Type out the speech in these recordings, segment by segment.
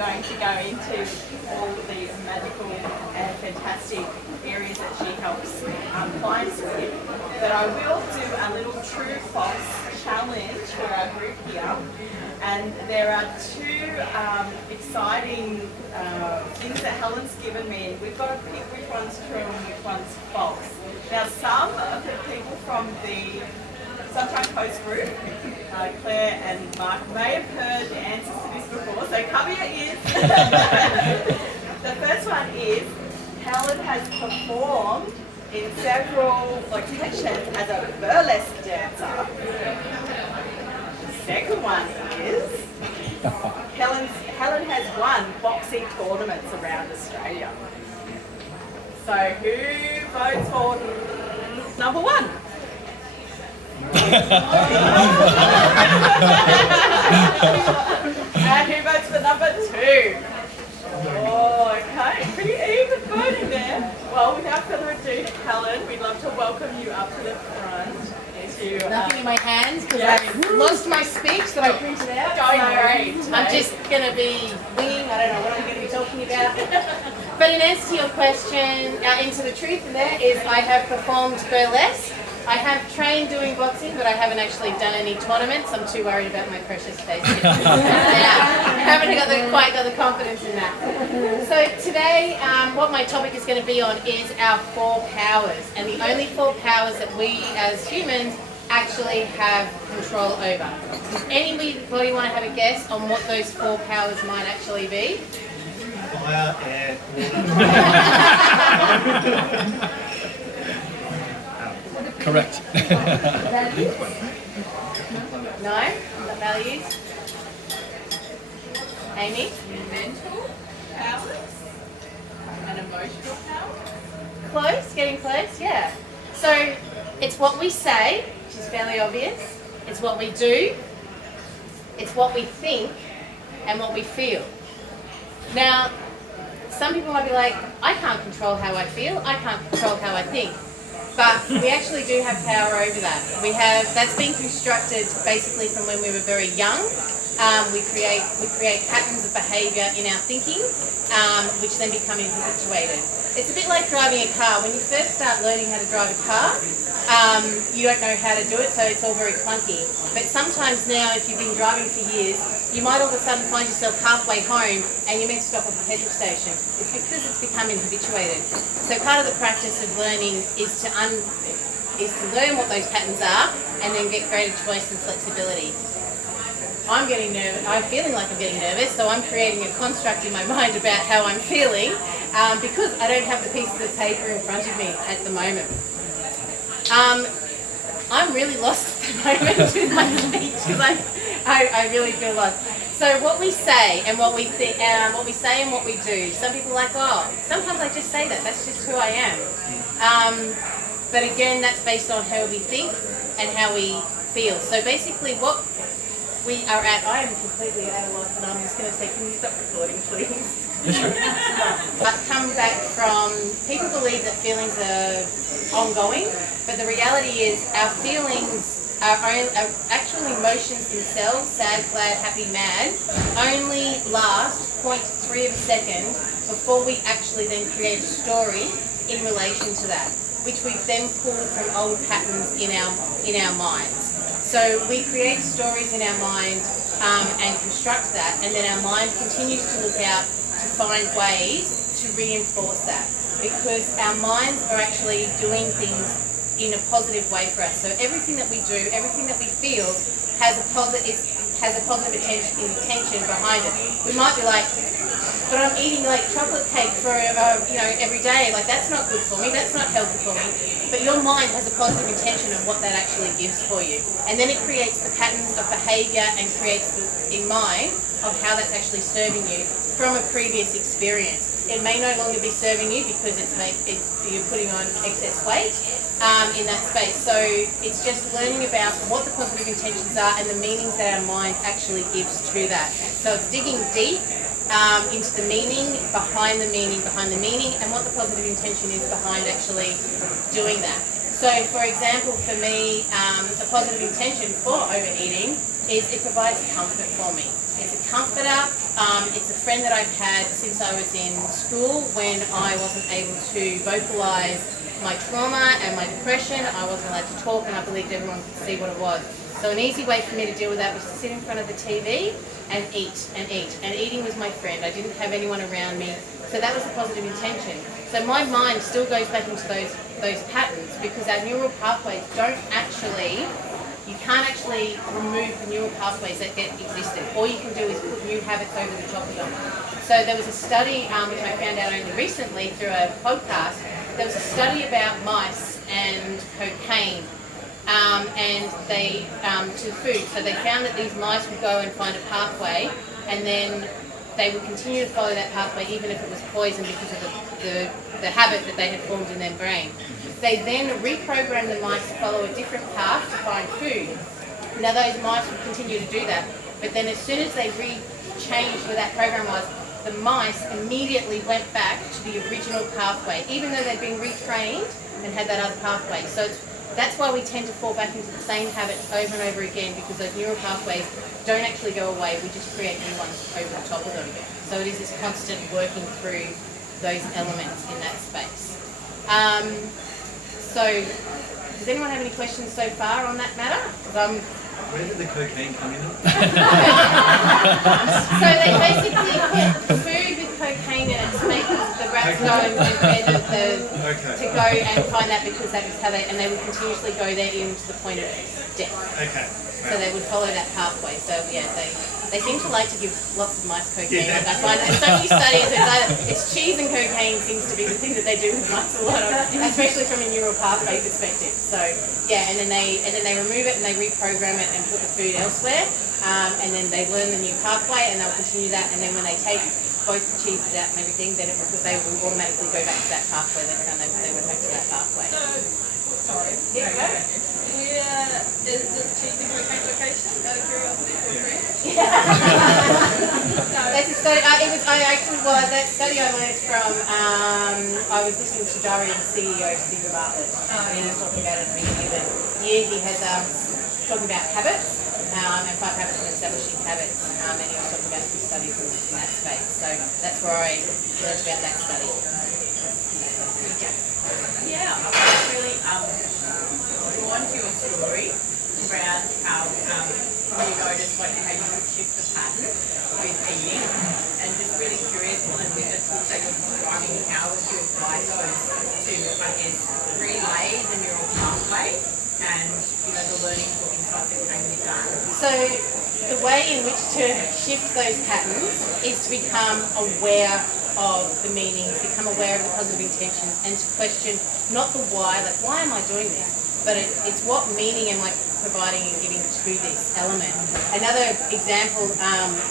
going to go into all of the magical and fantastic areas that she helps clients with. But I will do a little true-false challenge for our group here. And there are two exciting things that Helen's given me. We've got to pick which one's true and which one's false. Now, some of the people from the Sunshine Coast group, Claire and Mark, may have heard the answers to this before, so cover your ears. The first one is Helen has performed in several locations as a burlesque dancer. The second one is Helen has won boxing tournaments around Australia. So who votes for number one? And who votes for number two? Oh, okay, pretty even voting there. Well, without further ado, Helen, we'd love to welcome you up to the front. Nothing in my hands because I lost my speech that I printed out. Going great. I'm just going to be winging. I don't know what I'm going to be talking about. But in answer to your question, into the truth in there is I have performed burlesque. I have trained doing boxing, but I haven't actually done any tournaments. I'm too worried about my precious face. I haven't quite got the confidence in that. So today, what my topic is going to be on is our 4 powers, and the only 4 powers that we as humans actually have control over. Does anybody want to have a guess on what those 4 powers might actually be? Fire, air, Correct. Values? No? Not values? Amy? Mental powers and emotional powers. Close, getting close, yeah. So it's what we say, which is fairly obvious. It's what we do. It's what we think and what we feel. Now, some people might be like, I can't control how I feel, I can't control how I think. But we actually do have power over that. That's been constructed basically from when we were very young. We create patterns of behaviour in our thinking, which then become habituated. It's a bit like driving a car. When you first start learning how to drive a car, you don't know how to do it, so it's all very clunky. But sometimes now, if you've been driving for years, you might all of a sudden find yourself halfway home and you're meant to stop at the petrol station. It's because it's becoming habituated. So part of the practice of learning is to learn what those patterns are and then get greater choice and flexibility. I'm getting nervous. I'm feeling like I'm getting nervous, so I'm creating a construct in my mind about how I'm feeling because I don't have the pieces of paper in front of me at the moment. I'm really lost at the moment with my speech because I really feel lost. So what we say and what we think, what we say and what we do. Some people are like, oh, sometimes I just say that. That's just who I am. But again, that's based on how we think and how we feel. So basically, what we are at, I am completely at a loss, and I'm just going to say, can you stop recording, please? Yes, sure. But come back from, people believe that feelings are ongoing, but the reality is our feelings are actual emotions themselves, sad, glad, happy, mad, only last 0.3 of a second before we actually then create a story in relation to that, which we've then pulled from old patterns in our minds. So we create stories in our mind and construct that, and then our mind continues to look out to find ways to reinforce that, because our minds are actually doing things in a positive way for us. So everything that we do, everything that we feel has a positive intention behind it. We might be like, but I'm eating like chocolate cake for every day. Like that's not good for me. That's not healthy for me. But your mind has a positive intention of what that actually gives for you, and then it creates the patterns of behaviour and creates in mind of how that's actually serving you from a previous experience. It may no longer be serving you because you're putting on excess weight in that space. So it's just learning about what the positive intentions are and the meanings that our mind actually gives to that. So it's digging deep into the meaning, behind the meaning, and what the positive intention is behind actually doing that. So, for example, for me, a positive intention for overeating is it provides comfort for me. It's a comforter. It's a friend that I've had since I was in school when I wasn't able to vocalise my trauma and my depression. I wasn't allowed to talk, and I believed everyone could see what it was. So an easy way for me to deal with that was to sit in front of the TV and eat and eat. And eating was my friend. I didn't have anyone around me. So that was the positive intention. So my mind still goes back into those patterns because our neural pathways don't actually, you can't actually remove the neural pathways that get existed. All you can do is put new habits over the top of them. So there was a study, which I found out only recently through a podcast, there was a study about mice and cocaine and they to food. So they found that these mice would go and find a pathway and then they would continue to follow that pathway even if it was poison because of the habit that they had formed in their brain. They then reprogrammed the mice to follow a different path to find food. Now those mice would continue to do that, but then as soon as they changed where that program was, the mice immediately went back to the original pathway, even though they'd been retrained and had that other pathway. So that's why we tend to fall back into the same habits over and over again, because those neural pathways don't actually go away, we just create new ones over the top of them. So it is this constant working through those elements in that space. So, does anyone have any questions so far on that matter? Where did the cocaine come in? So they basically put food with cocaine in it to make the rats go and to go and find that, because that is how they would continuously go there even to the point of death. Okay. So they would follow that pathway. So yeah, they seem to like to give lots of mice cocaine. Yeah. I find that so many studies, it's cheese and cocaine seems to be the thing that they do with mice a lot of, especially from a neural pathway perspective. So yeah, and then they remove it and they reprogram it and put the food elsewhere, and then they learn the new pathway and they'll continue that. And then when they take both the cheeses out and everything, then they will automatically go back to that pathway. They went back to that pathway. Sorry. Yeah, go. Is this cheese and cocaine location? Out of curiosity, for free? That's a study. That study I learned from. I was listening to Dario, the CEO of Steve Bartlett, and he was talking about it at the beginning of the year. He has talking about habits and 5 habits and establishing habits, and he was talking about some studies in that space. So that's where I learned about that study. Yeah, I was really drawn to your story around how you noticed how you could shift the pattern with eating, and just really curious on the tools that you're describing, how would you apply those to, I guess, relay the neural pathway and the learning for insights that came with that. So the way in which to shift those patterns is to become aware of the meanings, become aware of the positive intentions, and to question not the why, like why am I doing this, but it's what meaning am I providing and giving to this element. Another example,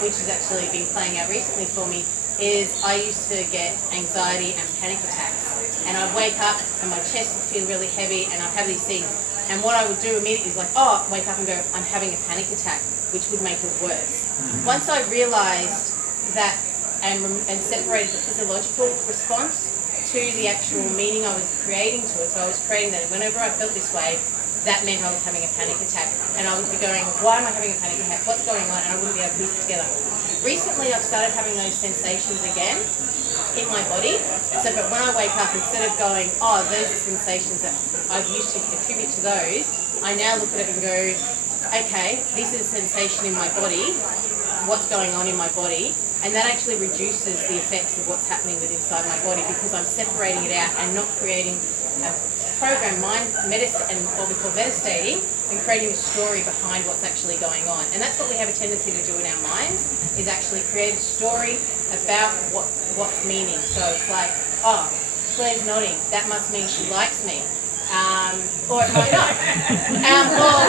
which has actually been playing out recently for me, is I used to get anxiety and panic attacks, and I'd wake up and my chest would feel really heavy and I'd have these things, and what I would do immediately is wake up and go, I'm having a panic attack, which would make it worse. Once I realised that and separated the physiological response to the actual meaning I was creating to it. So I was creating that whenever I felt this way, that meant I was having a panic attack. And I would be going, why am I having a panic attack? What's going on? And I wouldn't be able to piece it together. Recently, I've started having those sensations again in my body. So but when I wake up, instead of going, oh, those are sensations that I've used to attribute to those, I now look at it and go, okay, this is a sensation in my body. What's going on in my body? And that actually reduces the effects of what's happening within inside my body, because I'm separating it out and not creating a program, and what we call metastating, and creating a story behind what's actually going on. And that's what we have a tendency to do in our minds, is actually create a story about what's meaning. So it's like, oh, Claire's nodding, that must mean she likes me. Or it might not. Or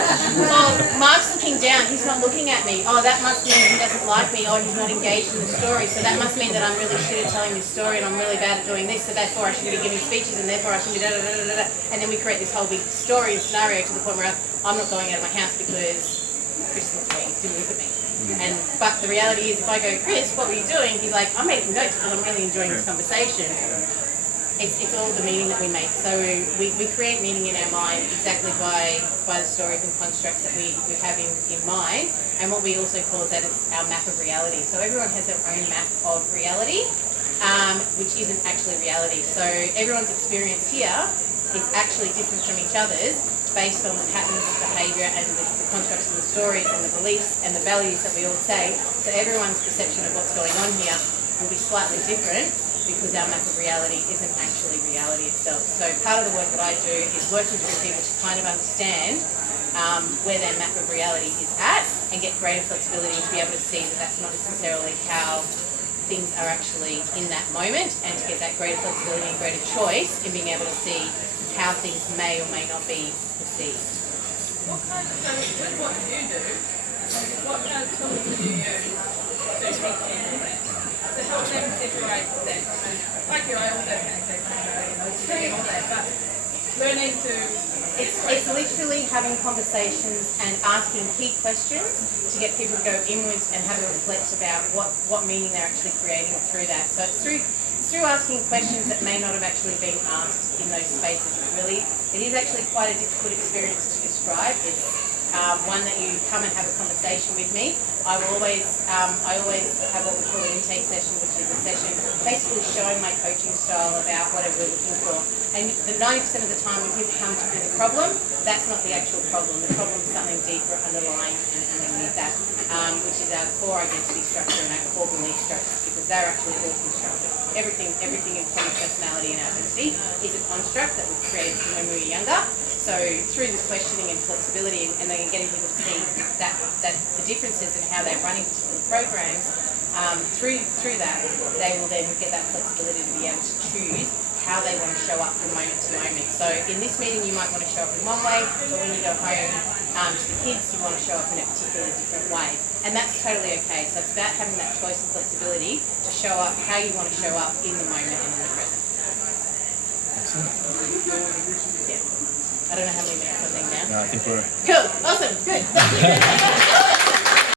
Mark's looking down, he's not looking at me. Oh, that must mean he doesn't like me, or he's not engaged in the story. So that must mean that I'm really shit at telling this story and I'm really bad at doing this, so therefore I shouldn't be giving speeches and therefore I shouldn't be da-da-da-da-da. And then we create this whole big story and scenario to the point where I'm not going out of my house because Chris looked at me, didn't look at me. But the reality is, if I go, Chris, what were you doing? He's like, I'm making notes because I'm really enjoying this conversation. it's all the meaning that we make. So we create meaning in our mind exactly by the stories and constructs that we have in mind. And what we also call that is our map of reality. So everyone has their own map of reality, which isn't actually reality. So everyone's experience here is actually different from each other's based on the patterns, behaviour and the constructs and the stories and the beliefs and the values that we all say. So everyone's perception of what's going on here will be slightly different because our map of reality isn't actually reality itself. So part of the work that I do is working through people to kind of understand where their map of reality is at and get greater flexibility to be able to see that that's not necessarily how things are actually in that moment, and to get that greater flexibility and greater choice in being able to see how things may or may not be perceived. What kind of, so with what you do, what kind of tools do you use to teach people to help them separate that? Like you, I also meditate and all that, but learning to... It's literally having conversations and asking key questions to get people to go inwards and have a reflect about what meaning they're actually creating through that. So it's through asking questions that may not have actually been asked in those spaces. It is actually quite a difficult experience to describe. It's one that you come and have a conversation with me. I always have what we call an intake session, which is a session basically showing my coaching style about whatever we're looking for. And the 90% of the time when people come to me with a problem, that's not the actual problem. The problem is something deeper underlying and underneath that, which is our core identity structure and our core belief structures, because they're actually all constructed. Everything in common personality and identity is a construct that was created from when we were younger. So through this questioning and flexibility and then getting people to see that the differences in how they're running particular programs, through that they will then get that flexibility to be able to choose how they want to show up from moment to moment. So in this meeting you might want to show up in one way, but when you go home to the kids you want to show up in a particularly different way. And that's totally okay. So it's about having that choice and flexibility to show up how you want to show up in the moment and in the present. Yeah. I don't know how many minutes I think now. No, I think we're... Cool. Awesome. Good.